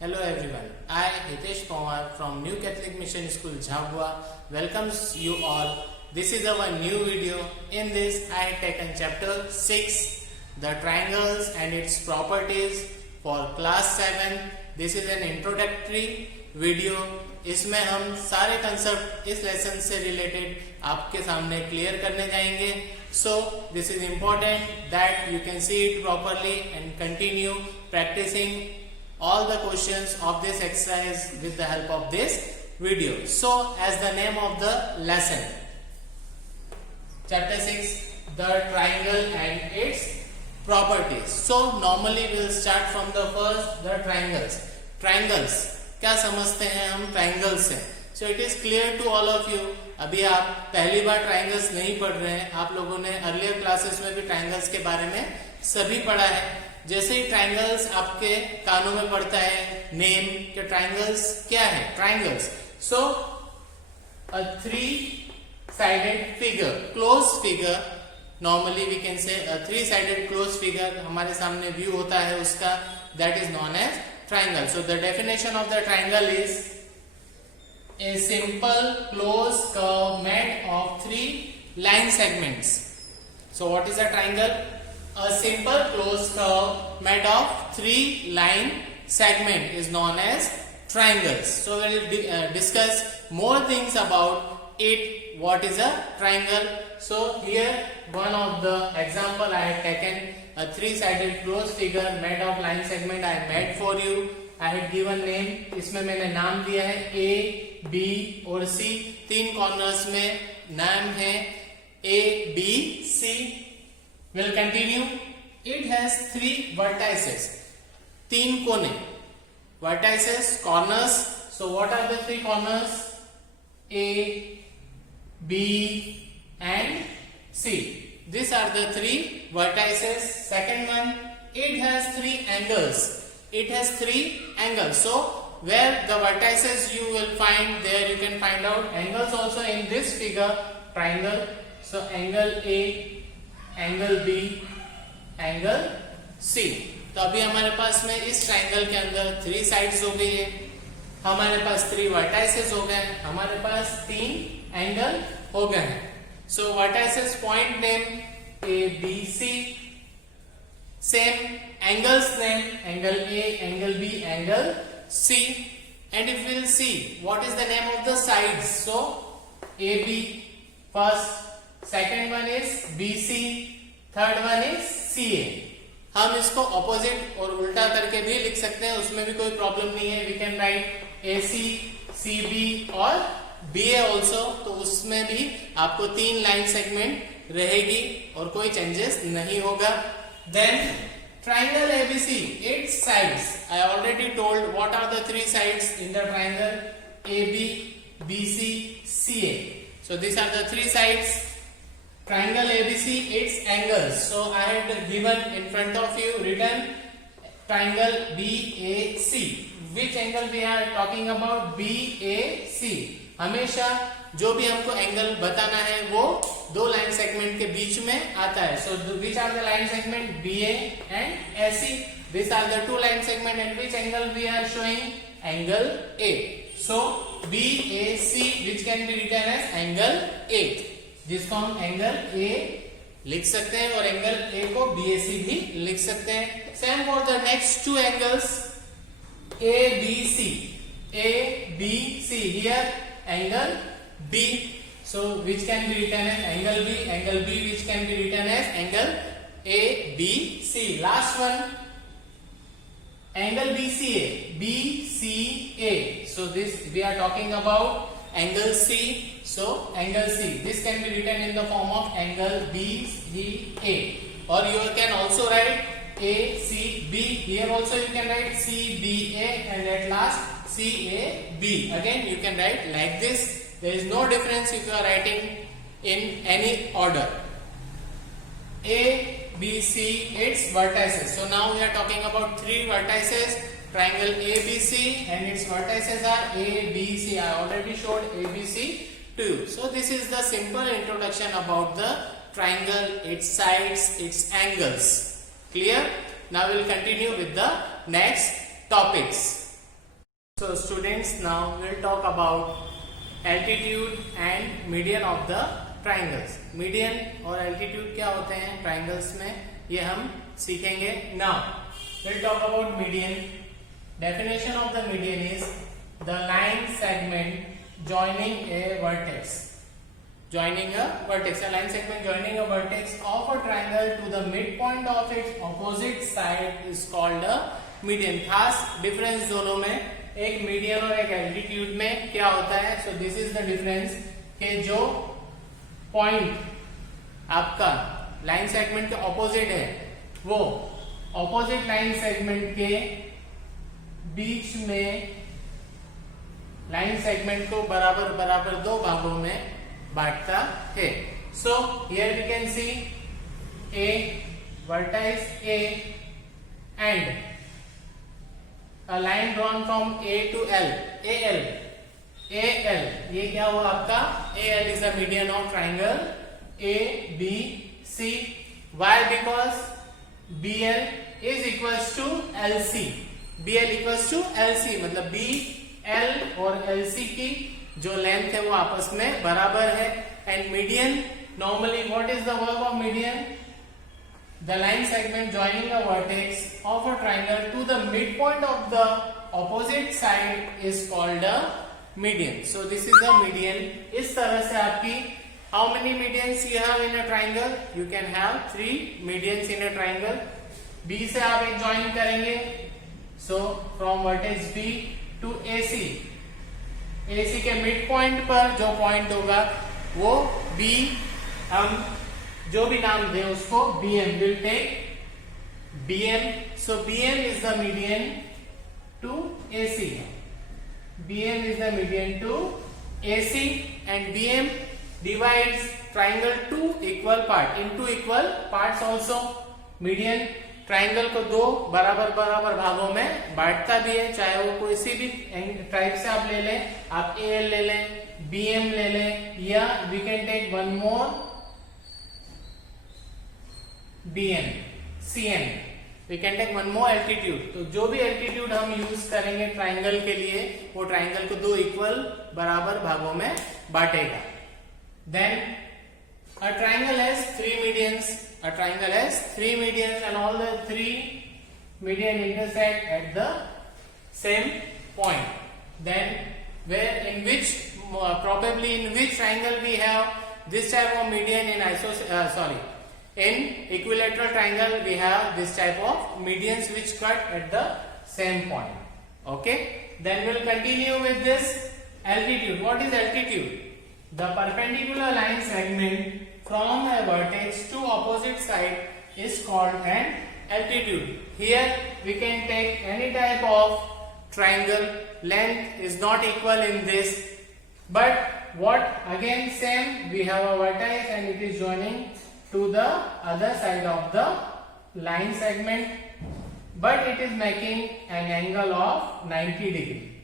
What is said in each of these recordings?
Hello everyone, I Hitesh Pawar from New Catholic Mission School Jhabua welcomes you all. This is our new video. In this I had taken chapter 6, the triangles and its properties for class 7. This is an introductory video. इसमें हम सारे concept इस lesson से related आपके सामने clear करने जाएंगे. So this is important that you can see it properly and continue practicing all the questions of this exercise with the help of this video. So as the name of the lesson, chapter 6, the triangle and its properties. So normally we will start from the first, the triangles. Triangles क्या समझते हैं हम triangle से? So it is clear to all of you. अभी आप पहली बार triangles नहीं पढ़ रहे हैं, आप लोगों ने अर्लियर क्लासेस में भी ट्राइंगल्स के बारे में सभी पढ़ा है. जैसे ही ट्राइंगल्स आपके कानों में पड़ता है नेम के ट्राइंगल्स क्या है? Triangles. So a 3-sided figure, closed figure, normally we can say a 3-sided closed figure हमारे सामने व्यू होता है उसका, that is known as triangle. So the definition of the triangle is a simple closed curve made of 3 line segments. So what is a triangle? A simple closed curve made of 3 line segment is known as triangles. So we will discuss more things about it. What is a triangle? So here one of the example I have taken, a 3-sided closed figure made of line segment I made for you. I had given name. इसमें मैंने नाम दिया है A, B और C. 3 corners में नाम है A, B, C. We'll continue. It has 3 vertices. 3 कोने. Vertices, corners. So what are the 3 corners? A, B and C. These are the 3 vertices. Second one, it has 3 angles. It has 3 angles. So where the vertices you will find, there you can find out angles also in this figure, triangle. So angle A, angle B, angle C. तो अभी हमारे पास में इस triangle के अंदर 3 sides हो गई है, हमारे पास 3 वर्टाइसेस हो गए, हमारे पास 3 एंगल हो गए हैं. So vertices point name A, B, C. Same angles name, angle A, angle B, angle C. And if we will see what is the name of the sides, so AB first, second one is BC, third one is CA. हम इसको opposite और उल्टा करके भी लिख सकते हैं, उसमें भी कोई प्रॉब्लम नहीं है. We can write AC, CB और BA ऑल्सो. तो उसमें भी आपको 3 लाइन सेगमेंट रहेगी और कोई चेंजेस नहीं होगा. Then triangle ABC, its sides. I already told what are the 3 sides in the triangle AB, BC, CA. So these are the 3 sides. Triangle ABC, its angles. So I had given in front of you written triangle BAC. Which angle we are talking about? BAC. हमेशा जो भी हमको angle बताना है वो 2 line segment के बीच में आता है. So which are the line segment BA and AC. This are the 2 line segment and which angle we are showing? Angle A. So BAC which can be written as angle A, जिसको हम angle A लिख सकते हैं और angle A को BAC भी लिख सकते हैं. Same for the next 2 angles ABC. ABC here angle B. So which can be written as angle B, angle B which can be written as angle ABC. Last one, angle BCA, BCA. So this we are talking about angle C. So angle C, this can be written in the form of angle BCA. Or you can also write ACB. Here also you can write CBA and at last CAB. Again you can write like this. There is no difference if you are writing in any order. A, B, C, its vertices. So now we are talking about 3 vertices. Triangle ABC and its vertices are A, B, C. I already showed ABC to you. So this is the simple introduction about the triangle, its sides, its angles. Clear? Now we will continue with the next topics. So students, now we'll talk about altitude and median of the triangles. Median और altitude क्या होते हैं triangles में, ये हम सीखेंगे. Now we'll talk about median. Definition of the median is the line segment joining a vertex. Joining a vertex, a line segment joining a vertex of a triangle to the midpoint of its opposite side is called a median. खास difference दोनों में, एक median और एक altitude में क्या होता है. So this is the difference कि जो पॉइंट आपका लाइन सेगमेंट के ऑपोजिट है वो ऑपोजिट लाइन सेगमेंट के बीच में लाइन सेगमेंट को बराबर बराबर दो भागों में बांटता है. So here we can see a vertex A and a line drawn from A to L, AL, ये क्या हुआ आपका AL is the median of triangle ABC. Why? Because BL is equals to LC. BL equals to LC मतलब BL और LC की जो length है वो आपस में बराबर है. And median, normally what is the work of median? The line segment joining a vertex of a triangle to the midpoint of the opposite side is called a median. So this is a median. इस तरह से आपकी how many medians you have in a triangle? You can have 3 medians in a triangle. B से आप एक join करेंगे. So from vertex B to AC. AC के midpoint पर जो point होगा वो B, हम जो भी नाम दे उसको BM, will take BM. So BM is the median to AC. BM is the median to AC and BM divides triangle to equal part into equal parts also. Median triangle को दो बराबर बराबर भागों में बांटता भी है, चाहे वो कोई सी भी टाइप से आप ले लें. आप AL ले लें, BM ले लें, या we can take one more BN, CN. We can take one more altitude. तो जो भी altitude हम यूज करेंगे ट्राइंगल के लिए वो ट्राइंगल को दो इक्वल बराबर भागों में बांटेगा. Then a triangle has 3 medians. A triangle has 3 medians and all the 3 median intersect at the same point. Then where in which probably in which triangle we have this type of median in in equilateral triangle we have this type of medians which cut at the same point. Okay, then we'll continue with this altitude. What is altitude? The perpendicular line segment from a vertex to opposite side is called an altitude. Here we can take any type of triangle. Length is not equal in this, but what again same, we have a vertex and it is joining to the other side of the line segment, but it is making an angle of 90 degree.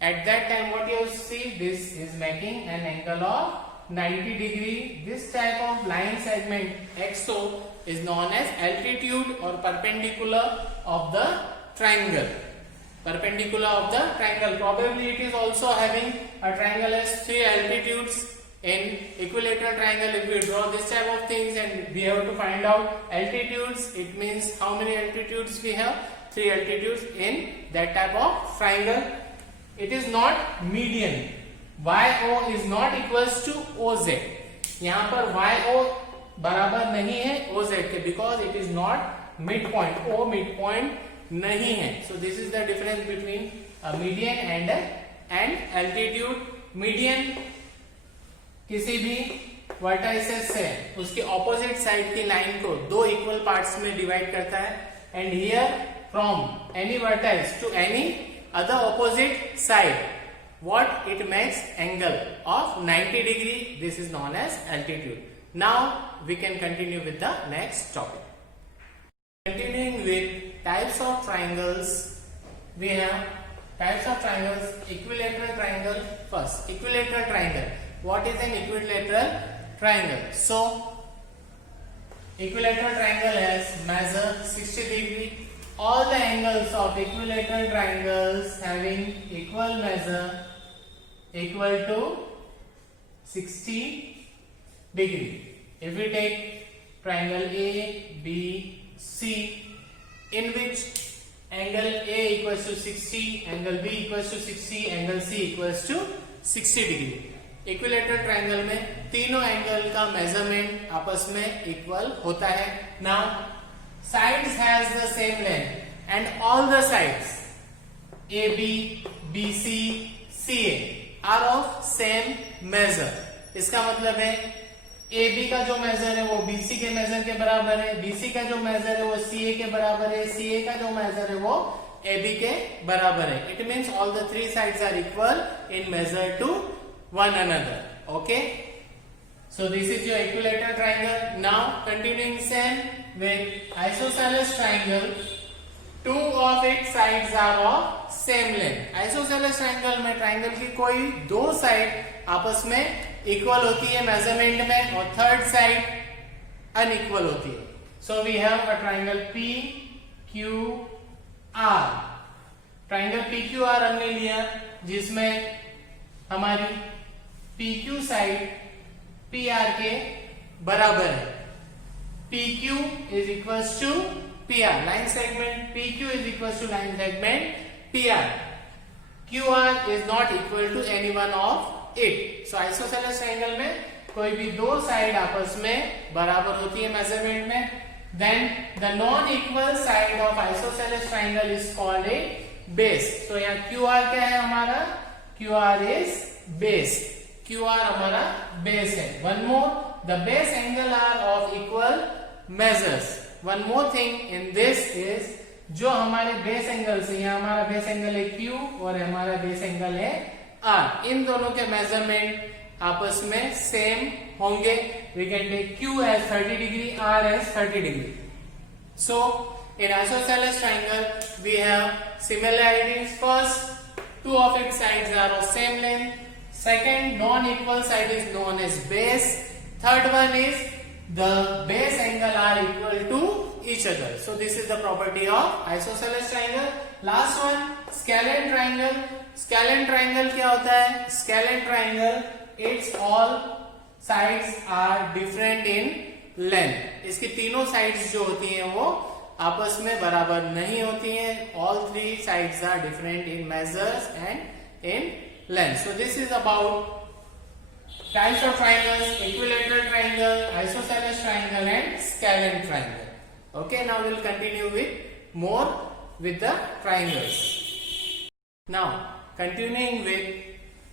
At that time what you see, this is making an angle of 90 degree. This type of line segment XO is known as altitude or perpendicular of the triangle. Perpendicular of the triangle. Probably it is also having a triangle has 3 altitudes. In equilateral triangle, if we draw this type of things and we have to find out altitudes, it means how many altitudes we have? 3 altitudes in that type of triangle. It is not median. YO is not equals to OZ. यहाँ पर YO बराबर नहीं है OZ के, because it is not midpoint. O midpoint नहीं है. So this is the difference between a median and altitude. Median किसी भी वर्टाइसेस से उसके ऑपोजिट साइड की लाइन को दो इक्वल पार्ट्स में डिवाइड करता है. And here from any vertex to any other opposite side what it makes angle of 90 degree. This is known as altitude. Now we can continue with the next topic. Continuing with types of triangles, we have types of triangles. Equilateral triangle first. Equilateral triangle. What is an equilateral triangle? So equilateral triangle has measure 60 degree all the angles of equilateral triangles having equal measure equal to 60 degree. If we take triangle A, B, C, in which angle A equals to 60, angle B equals to 60, angle C equals to 60 degree. Equilateral triangle में तीनों angle का measurement आपस में equal होता है. Now sides has the same length and all the sides AB, BC, CA are of same measure. इसका मतलब है AB का जो मेजर है वो BC के मेजर के बराबर है, BC का जो मेजर है वो CA के बराबर है, CA का जो मेजर है वो AB के बराबर है. It means all the three sides are equal in measure to one another. Okay, so this is your equilateral triangle. Now continuing same with isosceles triangle, two of its sides are of same length. Isosceles triangle में triangle की कोई दो side आपस में equal होती है measurement में और थर्ड साइड अनइक्वल होती है. So we have a triangle P Q R. Triangle P Q R हमने लिया जिसमें हमारी PQ साइड PR के बराबर है. PQ is equals to PR. Line segment PQ is equals to line segment PR. QR is not equal to any one of it. So isosceles triangle में कोई भी दो साइड आपस में बराबर होती है मेजरमेंट में. Then the non-equal side of isosceles triangle is called a base. So यहाँ QR क्या है हमारा? QR is base. QR हमारा बेस है. One more, the base angle are of equal measures. One more thing in this is जो हमारे base angle से यहाँ हमारा बेस एंगल है Q और हमारा बेस एंगल है R. इन दोनों के मेजरमेंट आपस में सेम होंगे. We can take Q as 30 degree, R as 30 degree. So in isosceles triangle we have similarities. First, two of its sides are of same length. Second, non-equal side is known as base. Third one is the base angle are equal to each other. So this is the property of isosceles triangle. Last one, scalene triangle. Scalene triangle क्या होता है? Scalene triangle, its all sides are different in length. इसकी तीनों sides जो होती हैं वो आपस में बराबर नहीं होती हैं. All three sides are different in measures and in length. So this is about types of triangles: equilateral triangle, isosceles triangle and scalene triangle. Okay, now we'll continue with more with the triangles. Now continuing with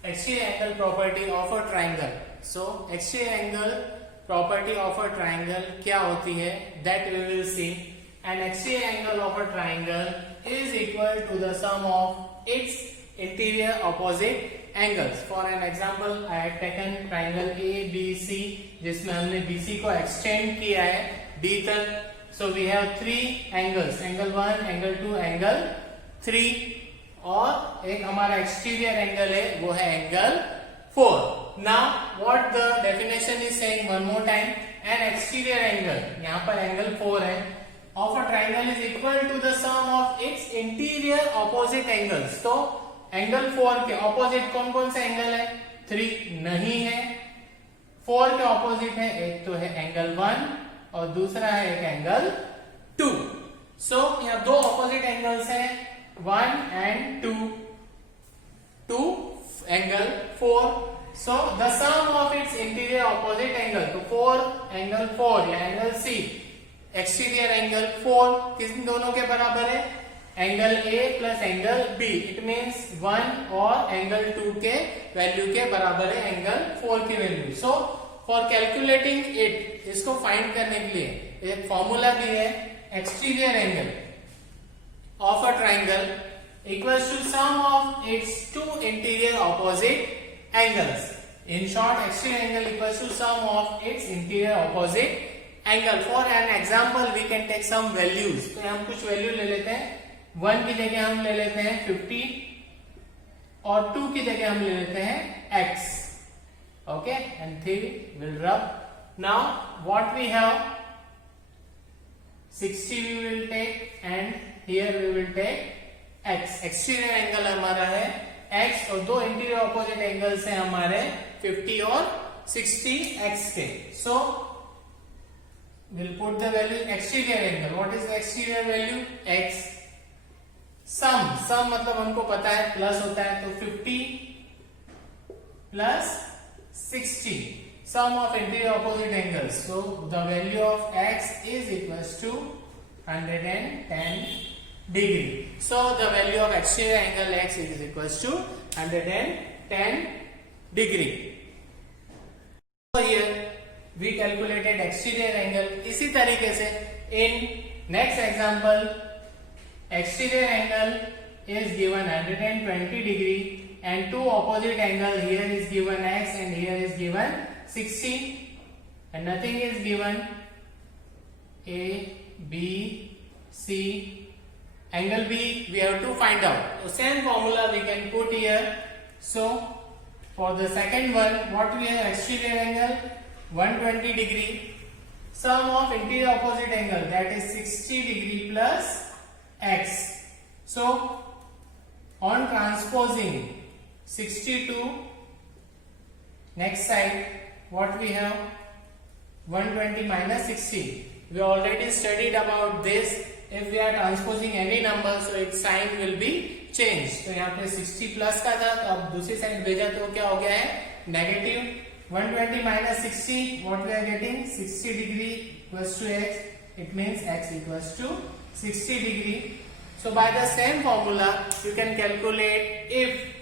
exterior angle property of a triangle. So exterior angle property of a triangle क्या होती है that we will see. An exterior angle of a triangle is equal to the sum of its interior opposite angles. For an example, I had taken triangle ABC जिसमें हमने BC को extend किया है D तक. So we have three angles, angle 1, angle 2, angle 3 और एक हमारा exterior angle है वो है angle 4. Now what the definition is saying one more time, an exterior angle यहाँ पर angle 4 है of a triangle is equal to the sum of its interior opposite angles. तो एंगल 4 के ऑपोजिट कौन कौन से एंगल है? 3 नहीं है. 4 के ऑपोजिट है एक तो है एंगल 1 और दूसरा है एक एंगल 2. सो यहाँ दो ऑपोजिट एंगल्स हैं 1 and 2 to angle 4. So the sum of its interior opposite angle, तो 4 एंगल 4 या एंगल C एक्सटीरियर एंगल 4 किन दोनों के बराबर है? Angle A plus angle B. It means 1 और एंगल 2 के वैल्यू के बराबर है एंगल 4 की value. So for calculating it, इसको फाइंड करने के लिए एक फॉर्मूला भी है. Exterior angle of a triangle equals to sum of its two interior opposite angles. In short, exterior angle equals to sum of its interior opposite angle. For an example we can take some values. तो हम कुछ value ले लेते हैं. 1 की जगह हम ले लेते हैं 50 और 2 की जगह हम ले लेते हैं x. Okay, and 3 will rub. Now what we have 60 we will take and here we will take x. Exterior angle हमारा है x और दो इंटीरियर ऑपोजिट एंगल्स हैं हमारे 50 और 60 x के. So we'll put the value in exterior angle. What is the exterior value? X. सम मतलब हमको पता है प्लस होता है, तो 50 plus 60 sum of interior opposite angles. So the value of x is equals to 110 degree. So the value of exterior angle x is equals to 110 degree. So here we calculated exterior angle. इसी तरीके से in next example exterior angle is given 120 degree and two opposite angle, here is given x and here is given 60 and nothing is given. A, B, C. Angle B we have to find out. So same formula we can put here. So for the second one, what we have? Exterior angle 120 degree. Sum of interior opposite angle, that is 60 degree plus x. So on transposing 60 to next side, what we have? 120 minus 60. We already studied about this. If we are transposing any number, so its sign will be changed. तो यहाँ पे 60 plus का था, तो अब दूसरी side भेजा तो क्या हो गया है? Negative. 120 minus 60, what we are getting? 60 degree equals to x. It means x equals to 60 degree. So by the same formula, you can calculate if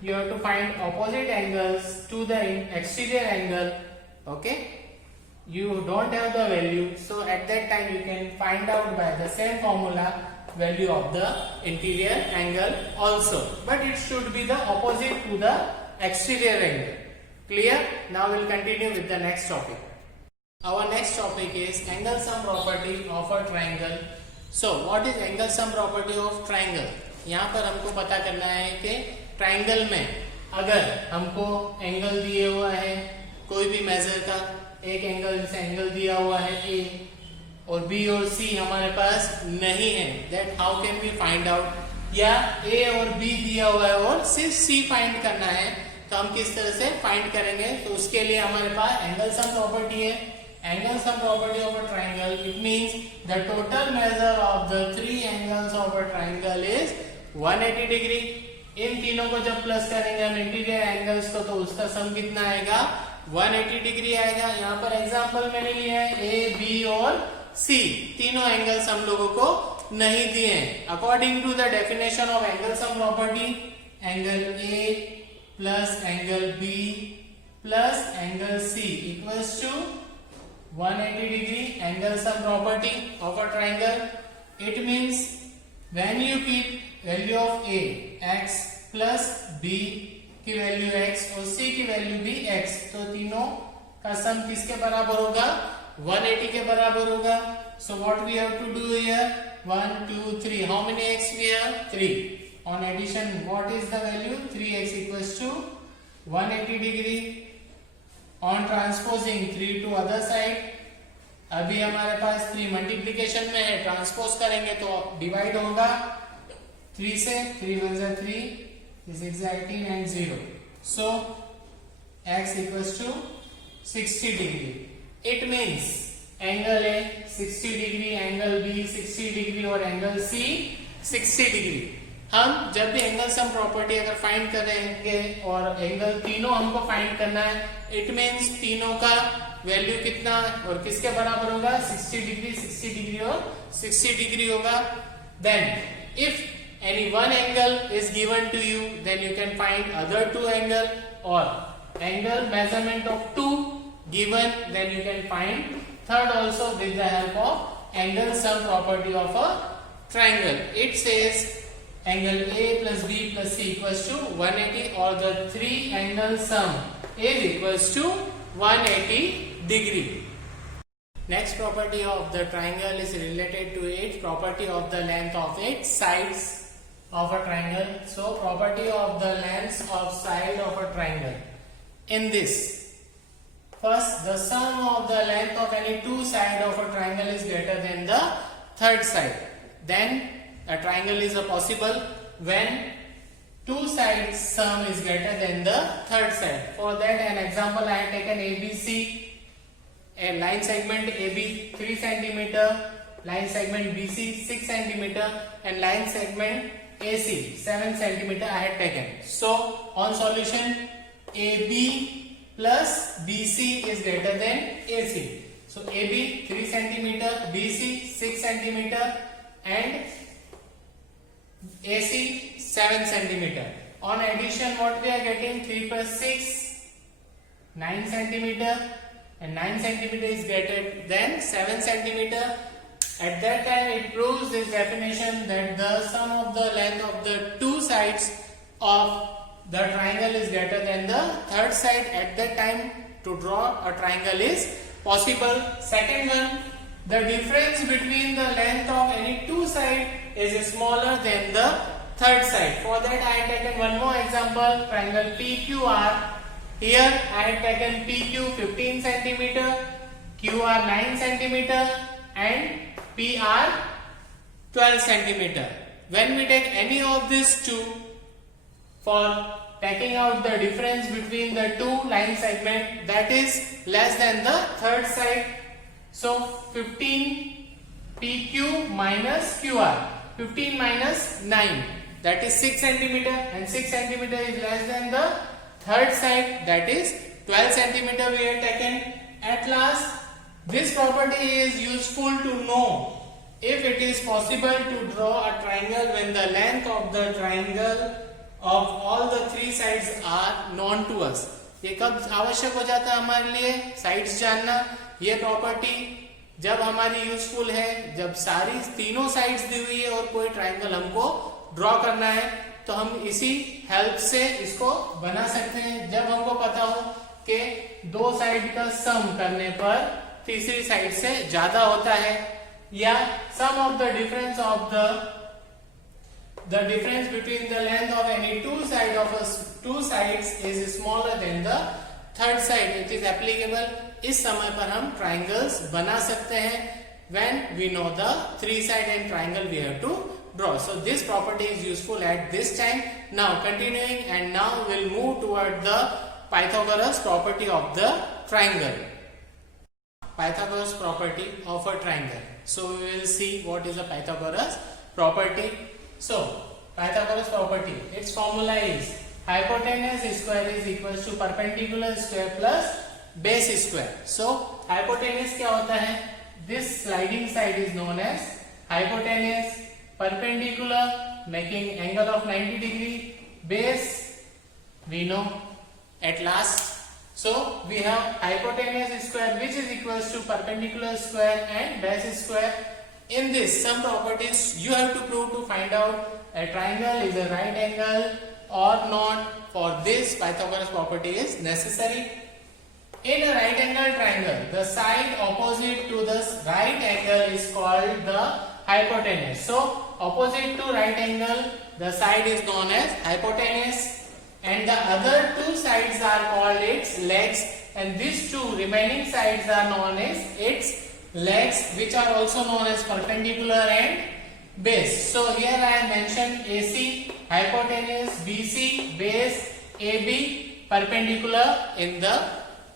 you have to find opposite angles to the exterior angle. Okay, you don't have the value, so at that time you can find out by the same formula value of the interior angle also, but it should be the opposite to the exterior angle. Clear? Now we'll continue with the next topic. Our next topic is angle sum property of a triangle. So what is angle sum property of triangle? यहाँ पर हमको पता करना है कि triangle में अगर हमको एंगल दिए हुआ है कोई भी मेजर का, एक एंगल जैसे एंगल दिया हुआ है A और B और C हमारे पास नहीं है, that how can we find out? या A और B दिया हुआ है और सिर्फ C फाइंड करना है, तो हम किस तरह से फाइंड करेंगे? तो उसके लिए हमारे पास एंगल सम प्रॉपर्टी है. Angle sum property of a triangle, it means the total measure of the three angles of a triangle is 180 degree. इन तीनों को जब प्लस करेंगे हम इंटीरियर एंगल्स को, तो उसका सम कितना आएगा? 180 डिग्री आएगा. यहाँ पर एग्जांपल मैंने लिया है ए, बी और सी. तीनों एंगल्स हम लोगों को नहीं दिए हैं. According to the definition of angle sum property, angle A plus angle B plus angle C equals to 180 degree. Angle sum property of a triangle, it means when you keep value of A x plus B की value x और C की value भी x, तो तीनों का सम किसके बराबर होगा? 180 के बराबर होगा. So what we have to do here? 1 2 3. How many x we have? 3. On addition, what is the value? 3x equals to 180 degree. On transposing 3 to other side, अभी हमारे पास 3 मल्टीप्लिकेशन में है, ट्रांसपोज करेंगे तो डिवाइड होगा 3 से. 3 1 जा 3, 6 18 and 0. So x equals to 60 degree. It means angle A 60 degree, angle B 60 degree और एंगल C 60 डिग्री. हम जब भी एंगल सम प्रॉपर्टी अगर फाइंड करेंगे और एंगल तीनों हमको फाइंड करना है, इट मींस तीनों का वैल्यू कितना और किसके बराबर होगा? 60 डिग्री, 60 डिग्री और 60 डिग्री होगा. Then if any one angle is given to you, then you can find other two angle, और angle measurement of 2 given, then you can find third also with the help of angle sum property of a triangle. It says angle A plus B plus C equals to 180, or the three angle sum is equals to 180 degree. Next property of the triangle is related to its property of the length of its sides of a triangle. So property of the length of side of a triangle. In this, first the sum of the length of any two side of a triangle is greater than the third side. Then a triangle is possible when two sides sum is greater than the third side. For that an example I have taken ABC, a line segment AB 3 cm, line segment BC 6 cm and line segment AC 7 cm I had taken. So on solution AB plus BC is greater than AC. So AB 3 cm, BC 6 cm and AC 7 cm. On addition what we are getting, 3 plus 6 9 cm and 9 cm is greater than 7 cm. At that time it proves this definition that the sum of the length of the two sides of the triangle is greater than the third side. At that time to draw a triangle is possible. Second one, the difference between the length of any two sides is smaller than the third side. For that I have taken one more example, triangle PQR. Here I have taken PQ 15 cm, QR 9 cm and PR 12 cm. When we take any of these two for taking out the difference between the two line segment, that is less than the third side. So 15 PQ minus QR, 15 minus 9, that is 6 cm and 6 cm is less than the third side, that is 12 cm we have taken. At last this property is useful to know if it is possible to draw a triangle when the length of the triangle of all the three sides are known to us. ये कब आवश्यक हो जाता है हमारे लिए sides जानना. ये प्रॉपर्टी जब हमारी यूजफुल है जब सारी तीनों साइड्स दी हुई है और कोई ट्राइंगल हमको ड्रॉ करना है, तो हम इसी हेल्प से इसको बना सकते हैं. जब हमको पता हो कि दो साइड का सम करने पर तीसरी साइड से ज्यादा होता है, या sum of the difference of the difference between the length of any two sides is smaller than the third side, it is applicable. इस समय पर हम triangles बना सकते हैं when we know the three side and triangle we have to draw. So this property is useful at this time. Now continuing, and now we'll move toward the Pythagoras property of the triangle. Pythagoras property of a triangle. So we will see what is a Pythagoras property. So Pythagoras property, its formula is hypotenuse square is equals to perpendicular square plus base square. So hypotenuse क्या होता है? This sliding side is known as hypotenuse. Perpendicular making angle of 90 degree. Base we know at last. So we have hypotenuse square which is equals to perpendicular square and base square. In this some properties you have to prove to find out a triangle is a right angle or not. For this Pythagoras property is necessary. In a right angle triangle, the side opposite to the right angle is called the hypotenuse. So opposite to right angle, the side is known as hypotenuse, and the other two sides are called its legs, and these two remaining sides are known as its legs, which are also known as perpendicular and base. So here I have mentioned AC, hypotenuse, BC, base, AB, perpendicular in the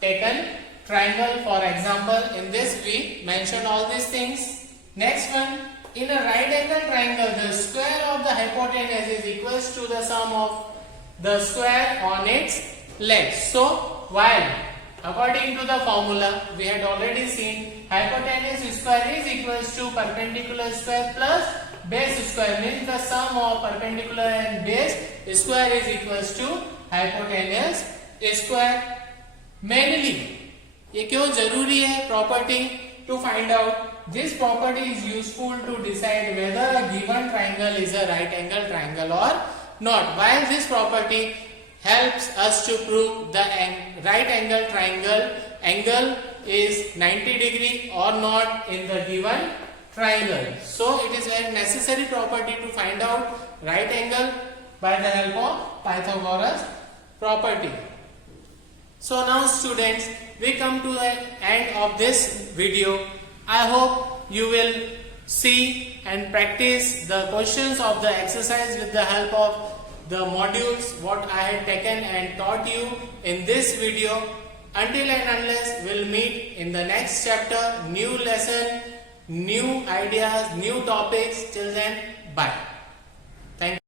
taken triangle. For example, in this we mentioned all these things. Next one, in a right angle triangle, the square of the hypotenuse is equals to the sum of the square on its legs. So while according to the formula we had already seen, hypotenuse square is equals to perpendicular square plus base square, means the sum of perpendicular and base square is equals to hypotenuse square. Mainly ये क्यों जरूरी है property to find out? This property is useful to decide whether a given triangle is a right angle triangle or not. While this property helps us to prove the right angle triangle angle is 90 degree or not in the given triangle. So it is a necessary property to find out right angle by the help of Pythagoras property. So now students, we come to the end of this video. I hope you will see and practice the questions of the exercise with the help of the modules what I had taken and taught you in this video. Until and unless we'll meet in the next chapter, new lesson, new ideas, new topics. Till then, bye. Thank you.